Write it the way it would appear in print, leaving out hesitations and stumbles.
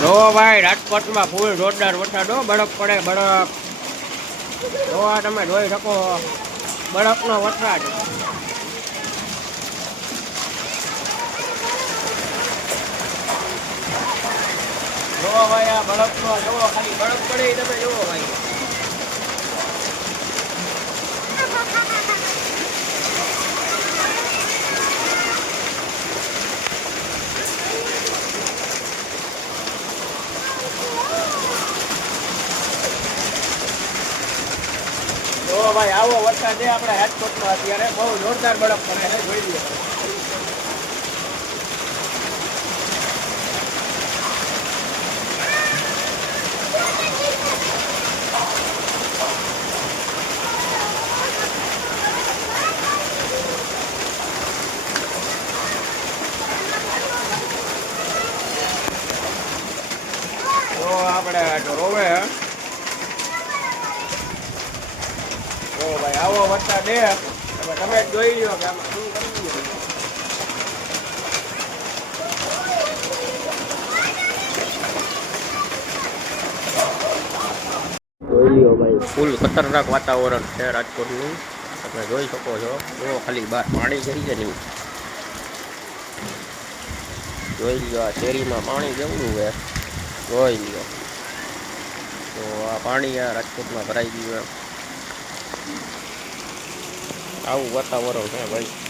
જો ભાઈ રાજકોટમાં ફૂલ જોરદાર વરસાદ હો, બરફ પડે બરફ. જો આ તમે જોઈ શકો બરફનો વરસાદ. જો ભાઈ આ બરફનો જો ખાલી બરફ પડે તમે જુઓ ભાઈ. જો ભાઈ આવો વરસાદ છે આપણે રાજકોટમાં અત્યારે, બહુ જોરદાર બરફ પડે છે, જોઈ લો. તો આપણે રોવે ઓ ભાઈ આવો વરસાદ દે તમે જોઈ લો કે આમાં શું કરવું છે. જોઈ લો ભાઈ ફૂલ ખતરનાક વાતાવરણ છે રાજકોટનું, તમે જોઈ શકો છો. જો ખાલી બહાર પાણી કરી છે નહીં, જોઈ લો આ શેરીમાં પાણી કેવડું છે, જોઈ લો. તો આ પાણી આ રાજકોટમાં ભરાઈ ગયું, આવું વાતાવરણ છે ભાઈ.